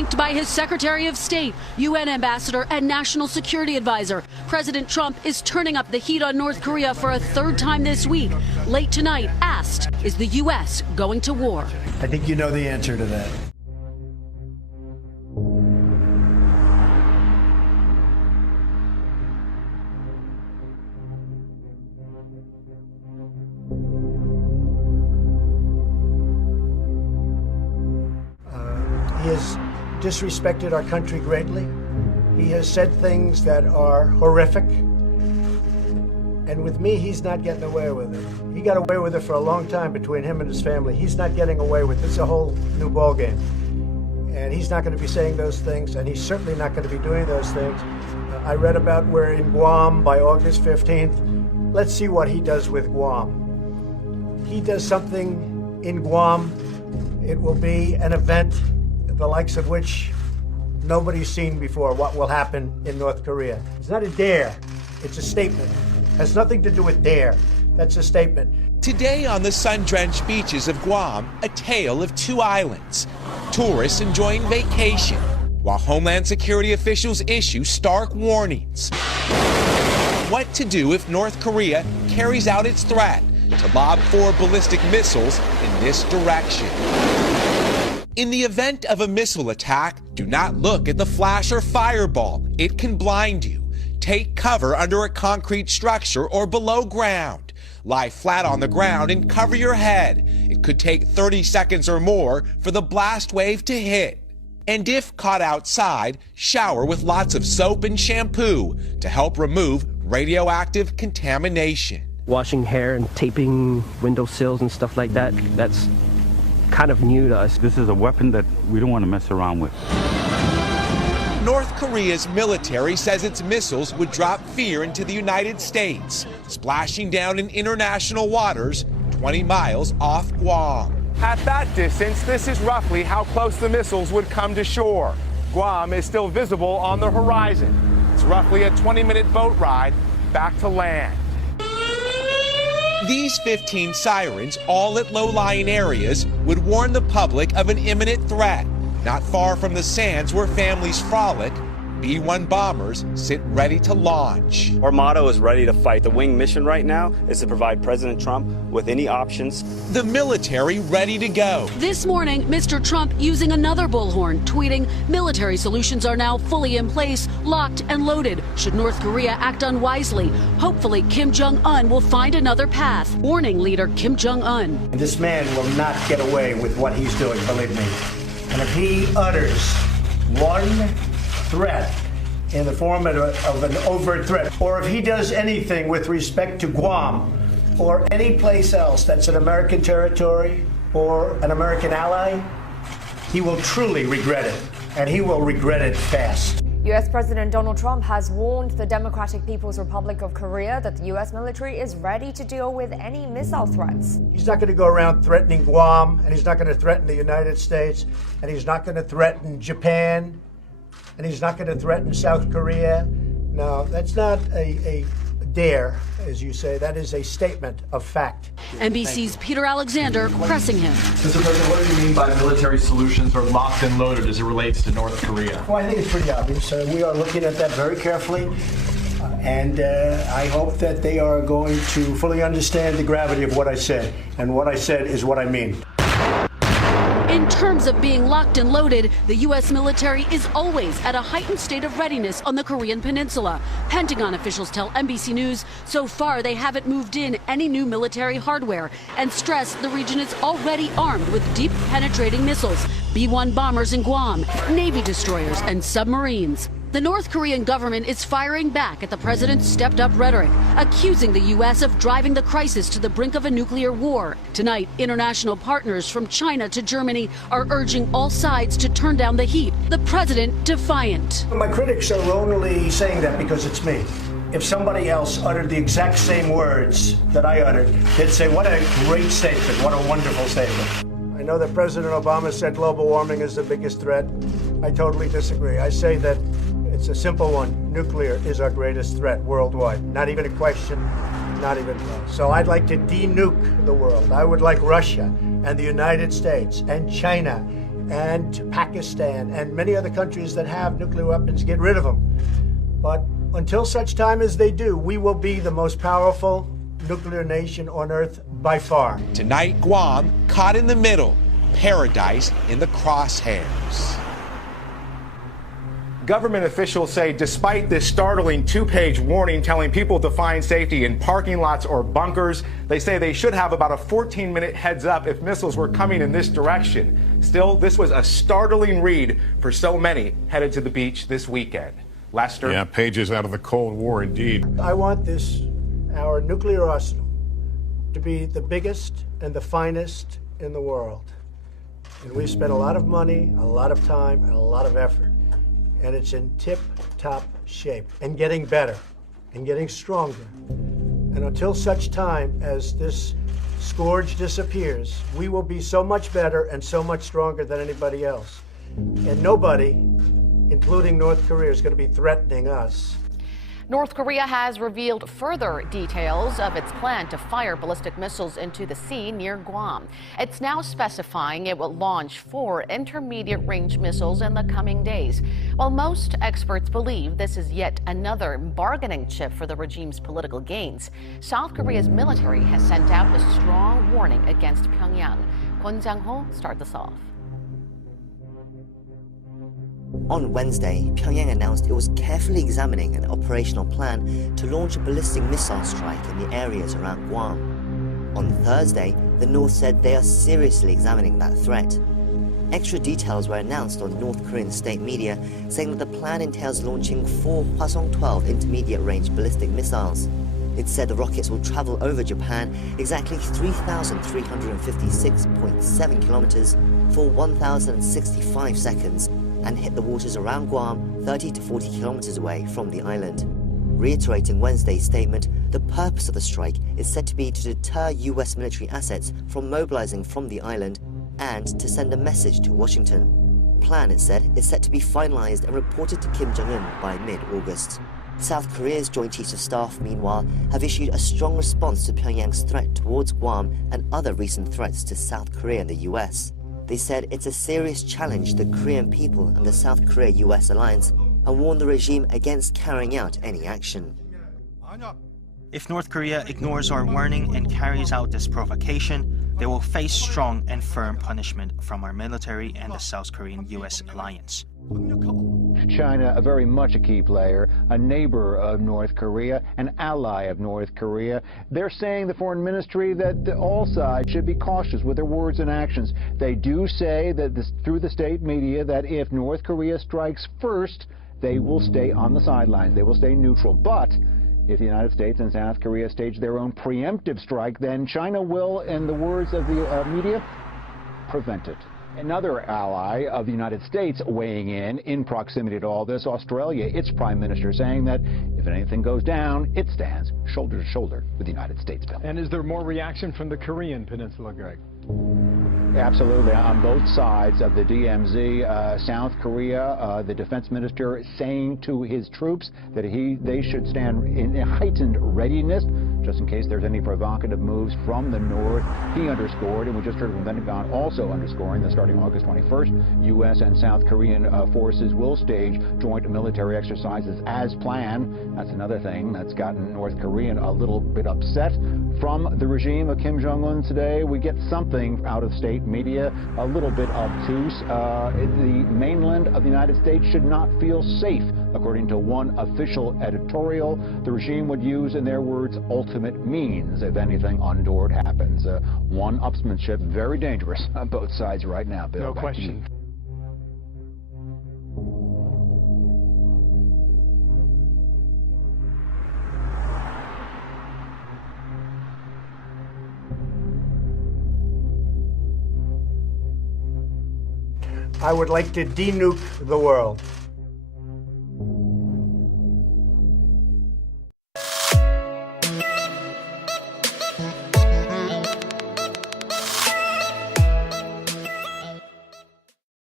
flanked by his Secretary of State, UN Ambassador, and National Security Advisor. President Trump is turning up the heat on North Korea for a third time this week. Late tonight, asked, is the U.S. going to war? I think you know the answer to that. He has disrespected our country greatly. He has said things that are horrific. And with me, he's not getting away with it. He got away with it for a long time between him and his family. He's not getting away with it. It's a whole new ballgame. And he's not going to be saying those things, and he's certainly not going to be doing those things. I read about we're in Guam by August 15th. Let's see what he does with Guam. He does something in Guam, it will be an event the likes of which nobody's seen before, what will happen in North Korea. It's not a dare, it's a statement. It has nothing to do with dare. That's a statement. Today on the sun-drenched beaches of Guam, a tale of two islands. Tourists enjoying vacation, while Homeland Security officials issue stark warnings. What to do if North Korea carries out its threat to lob 4 ballistic missiles in this direction. In the event of a missile attack, do not look at the flash or fireball. It can blind you. Take cover under a concrete structure or below ground. Lie flat on the ground and cover your head. It could take 30 seconds or more for the blast wave to hit. And if caught outside, shower with lots of soap and shampoo to help remove radioactive contamination. Washing hair and taping windowsills and stuff like that, that's kind of new to us. This is a weapon that we don't want to mess around with. North Korea's military says its missiles would drop fear into the United States, splashing down in international waters 20 miles off Guam. At that distance, this is roughly how close the missiles would come to shore. Guam is still visible on the horizon. It's roughly a 20-minute boat ride back to land. These 15 sirens, all at low-lying areas, would warn the public of an imminent threat. Not far from the sands where families frolic, B-1 bombers sit ready to launch. Our motto is ready to fight. The wing mission right now is to provide President Trump with any options. The military ready to go. This morning, Mr. Trump using another bullhorn, tweeting, military solutions are now fully in place, locked and loaded. Should North Korea act unwisely, hopefully Kim Jong-un will find another path. Warning leader Kim Jong-un. This man will not get away with what he's doing, believe me. And if he utters one threat in the form of an overt threat, or if he does anything with respect to Guam or any place else that's an American territory or an American ally, he will truly regret it, and he will regret it fast. U.S. President Donald Trump has warned the Democratic People's Republic of Korea that the U.S. military is ready to deal with any missile threats. He's not going to go around threatening Guam, and he's not going to threaten the United States, and he's not going to threaten Japan, and he's not going to threaten South Korea. No, that's not a dare, as you say. That is a statement of fact. NBC's Peter Alexander pressing him. Mr. President, what do you mean by military solutions are locked and loaded as it relates to North Korea? Well, I think it's pretty obvious. We are looking at that very carefully, and I hope that they are going to fully understand the gravity of what I said, and what I said is what I mean. In terms of being locked and loaded, the U.S. military is always at a heightened state of readiness on the Korean Peninsula. Pentagon officials tell NBC News so far they haven't moved in any new military hardware and stress the region is already armed with deep penetrating missiles, B-1 bombers in Guam, Navy destroyers and submarines. The North Korean government is firing back at the president's stepped-up rhetoric, accusing the U.S. of driving the crisis to the brink of a nuclear war. Tonight, international partners from China to Germany are urging all sides to turn down the heat. The president defiant. My critics are only saying that because it's me. If somebody else uttered the exact same words that I uttered, they'd say, what a great statement, what a wonderful statement. I know that President Obama said global warming is the biggest threat. I totally disagree. I say that it's a simple one. Nuclear is our greatest threat worldwide. Not even a question, not even close. So I'd like to de-nuke the world. I would like Russia and the United States and China and Pakistan and many other countries that have nuclear weapons get rid of them. But until such time as they do, we will be the most powerful nuclear nation on Earth by far. Tonight, Guam caught in the middle, paradise in the crosshairs. Government officials say despite this startling two-page warning telling people to find safety in parking lots or bunkers, they say they should have about a 14-minute heads up if missiles were coming in this direction. Still, this was a startling read for so many headed to the beach this weekend. Lester? Yeah, pages out of the Cold War indeed. I want our nuclear arsenal, to be the biggest and the finest in the world. And we've spent a lot of money, a lot of time, and a lot of effort. And it's in tip-top shape and getting better and getting stronger. And until such time as this scourge disappears, we will be so much better and so much stronger than anybody else. And nobody, including North Korea, is going to be threatening us. North Korea has revealed further details of its plan to fire ballistic missiles into the sea near Guam. It's now specifying it will launch 4 intermediate-range missiles in the coming days. While most experts believe this is yet another bargaining chip for the regime's political gains, South Korea's military has sent out a strong warning against Pyongyang. Kwon Jang-ho starts us off. On Wednesday, Pyongyang announced it was carefully examining an operational plan to launch a ballistic missile strike in the areas around Guam. On Thursday, the North said they are seriously examining that threat. Extra details were announced on North Korean state media, saying that the plan entails launching 4 Hwasong-12 intermediate-range ballistic missiles. It said the rockets will travel over Japan exactly 3,356.7 kilometers for 1,065 seconds and hit the waters around Guam 30 to 40 kilometers away from the island. Reiterating Wednesday's statement, the purpose of the strike is said to be to deter US military assets from mobilizing from the island and to send a message to Washington. Plan, it said, is set to be finalized and reported to Kim Jong-un by mid-August. South Korea's Joint Chiefs of Staff, meanwhile, have issued a strong response to Pyongyang's threat towards Guam and other recent threats to South Korea and the US. They said it's a serious challenge to the Korean people and the South Korea-US alliance and warned the regime against carrying out any action. If North Korea ignores our warning and carries out this provocation, they will face strong and firm punishment from our military and the South Korean-US alliance. China, very much a key player, a neighbor of North Korea, an ally of North Korea. They're saying, the foreign ministry, that all sides should be cautious with their words and actions. They do say that through the state media that if North Korea strikes first, they will stay on the sidelines. They will stay neutral. But if the United States and South Korea stage their own preemptive strike, then China will, in the words of the media, prevent it. Another ally of the United States weighing in proximity to all this, Australia, its prime minister saying that if anything goes down, it stands shoulder to shoulder with the United States, Bill. And is there more reaction from the Korean peninsula, Greg? Absolutely. On both sides of the DMZ, South Korea, the defense minister saying to his troops that they should stand in heightened readiness just in case there's any provocative moves from the north. He underscored, and we just heard from the Pentagon also underscoring that starting August 21st, U.S. and South Korean forces will stage joint military exercises as planned. That's another thing that's gotten North Korean a little bit upset. From the regime of Kim Jong-un today, we get something out of state media a little bit obtuse. The mainland of the United States should not feel safe, according to one official editorial. The regime would use, in their words, ultimate means if anything untoward happens. One-upsmanship, very dangerous on both sides right now, Bill. No question. I would like to denuke the world.